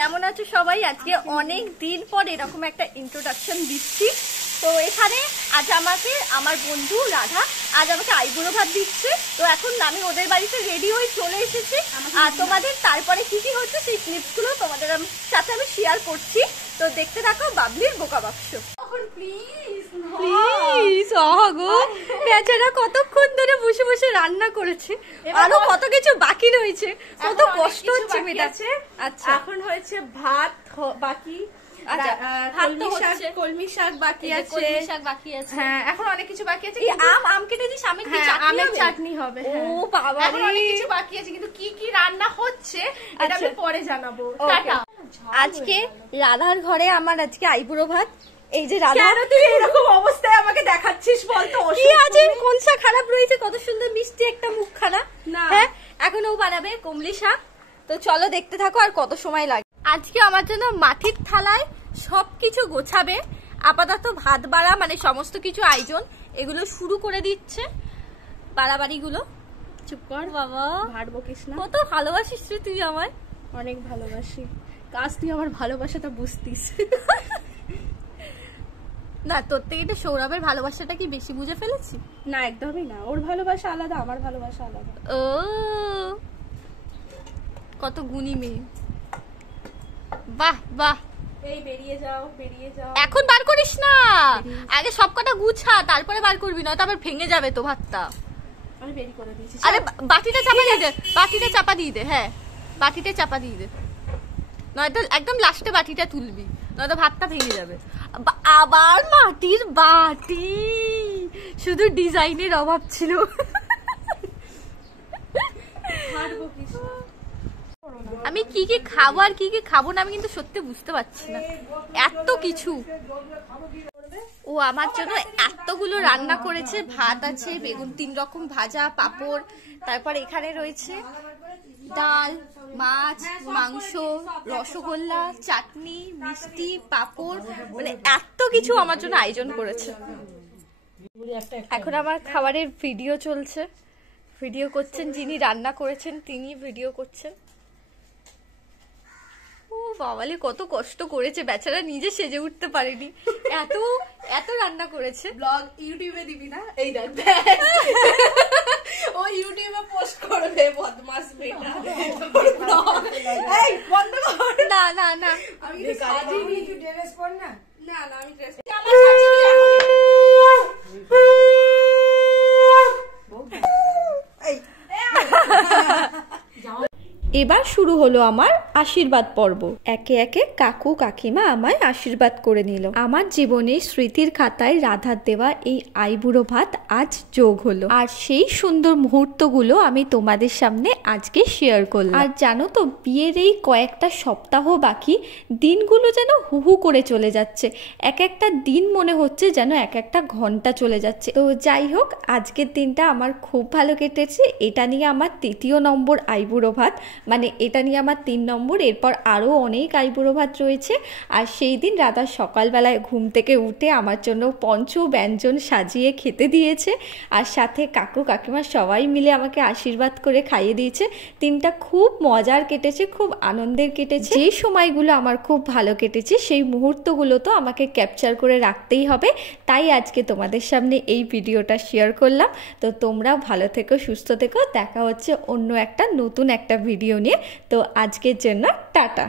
কেমন আছো সবাই? আজকে অনেক দিন পর এরকম একটা ইন্ট্রোডাকশন দিচ্ছি। তো এখানে আজ আমাকে আমার বন্ধু রাধা আজ আমাকে আইবুড়ো ভাত দিচ্ছে। তো এখন আমি ওদের বাড়িতে রেডি হয়ে চলে এসেছি, আর তোমাদের তারপরে কি কি হচ্ছে সেই ক্লিপসগুলো তোমাদের সাথে আমি শেয়ার করছি। তো দেখতে থাকো বাবলির বোকা বাক্স। প্লিজ গো, বেচারা কতক্ষণ ধরে বসে বসে রান্না করেছে, আরো কত কিছু বাকি রয়েছে, কত কষ্ট হচ্ছে মেটাচ্ছে। আচ্ছা এখন হয়েছে ভাত বাকি, কলমি শাক বাকি আছে, হ্যাঁ এখন অনেক কিছু বাকি আছে। আম কেটে দিস, আমের চাটনি হবে। ও বাবা, এখন অনেক কিছু বাকি আছে, কিন্তু কি কি রান্না হচ্ছে এটা আমি পরে জানাবো। টাটা। আজকে রাধার ঘরে আমার আজকে আইবুড়ো ভাত। এই যে রাধা, কেন তুই এরকম অবস্থায় আমাকে দেখাচ্ছিস বলতো? কি আছে, কোন শাক খারাপ রয়েছে? কত সুন্দর মিষ্টি একটা মুখখানা। হ্যাঁ এখন ও বানাবে কমলি শাক। তো চলো দেখতে থাকো আর কত সময় লাগে। আজকে আমার জন্য মাটির থালায় সবকিছু গোছাবে। আপাতত ভাত বাড়া মানে সমস্ত কিছু আয়োজন এগুলো শুরু করে দিচ্ছে। বাড়াবাড়ি গুলো চুপ কর বাবা, ভাট বকিস না। কত ভালোবাসিস রে তুই আমায়। অনেক ভালোবাসি, কাজ তুই আমার ভালোবাসাটা বুঝতিস না, তোর থেকে এটা সৌরভের ভালোবাসাটা কি বেশি বুঝে ফেলেছি? না একদমই না, ওর ভালোবাসা আলাদা, আমার ভালোবাসা আলাদা। ও কত গুণী মেয়ে, বাহ বাহ। এই বেরিয়ে যাও, বেরিয়ে যাও। এখন বার করিস না, আগে সব কটা গুছা তারপরে বার করবি, না তারপর ভেঙে যাবে তো ভাতটা। আমি বেরি করে দিয়েছি। আরে বাটিটা চাপা দিয়ে দে, বাটিটা চাপা দিয়ে দে। হ্যাঁ বাটিটা চাপা দিয়ে দে, নয়তো একদম লাস্টে বাটিটা তুলবি, নয়তো ভাতটা ভেঙে যাবে। আবার মাটির বাটি, শুধু ডিজাইনের অভাব ছিল। আমি কি কি খাবো আর কি কি খাবো না আমি কিন্তু সত্যি বুঝতে পারছি না, এত কিছু। ও আমার জন্য এতগুলো রান্না করেছে, ভাত আছে, বেগুন 3 রকম ভাজা, পাঁপড়, তারপর এখানে রয়েছে ডাল, মাছ, মাংস, রসগোল্লা, চাটনি, মিষ্টি, পাঁপড়, মানে এত কিছু আমার জন্য আয়োজন করেছে। এখন আমার খাবারের ভিডিও চলছে, ভিডিও করছেন যিনি রান্না করেছেন তিনি ভিডিও করছেন। ও বাবালে কত কষ্ট করেছে বেচারা, নিজে সেজে উঠতে পারেনি, এত এত রান্না করেছে। ব্লগ ইউটিউবে দিবি না? এই দেখ ও ইউটিউবে পোস্ট করবে, বদমাস বেটা। এই বন্ধ কর। না না না, আমি কি সাজিনি? তুই ড্রেস পর না। না না আমি ড্রেস এবার শুরু হলো আমার আশীর্বাদ পর্ব। একে একে কাকু কাকিমা আমায় আশীর্বাদ করে নিল। আমার জীবনে স্মৃতির খাতায় রাধার দেওয়া এই আইবুড়ো ভাত আজ যোগ হলো, আর সেই সুন্দর মুহূর্তগুলো আমি তোমাদের সামনে আজকে শেয়ার করলাম। আর জানো তো, বিয়ের এই কয়েকটা সপ্তাহ বাকি, দিনগুলো যেন হুহু করে চলে যাচ্ছে। এক একটা দিন মনে হচ্ছে যেন এক একটা ঘন্টা চলে যাচ্ছে। তো যাই হোক, আজকের দিনটা আমার খুব ভালো কেটেছে। এটা নিয়ে আমার 3য় নম্বর আইবুড়ো ভাত, মানে এটা নিয়ে আমার 3 নম্বর। এরপর আরও অনেক আইবুড়ো ভাত রয়েছে। আর সেই দিন রাধা সকালবেলায় ঘুম থেকে উঠে আমার জন্য পঞ্চ ব্যঞ্জন সাজিয়ে খেতে দিয়েছে, আর সাথে কাকু কাকিমা সবাই মিলে আমাকে আশীর্বাদ করে খাইয়ে দিয়েছে। দিনটা খুব মজার কেটেছে, খুব আনন্দের কেটেছে। যে সময়গুলো আমার খুব ভালো কেটেছে সেই মুহূর্তগুলো তো আমাকে ক্যাপচার করে রাখতেই হবে, তাই আজকে তোমাদের সামনে এই ভিডিওটা শেয়ার করলাম। তো তোমরাও ভালো থেকো, সুস্থ থেকো, দেখা হচ্ছে অন্য একটা নতুন একটা ভিডিও নিয়ে। তো আজকের জন্য টাটা।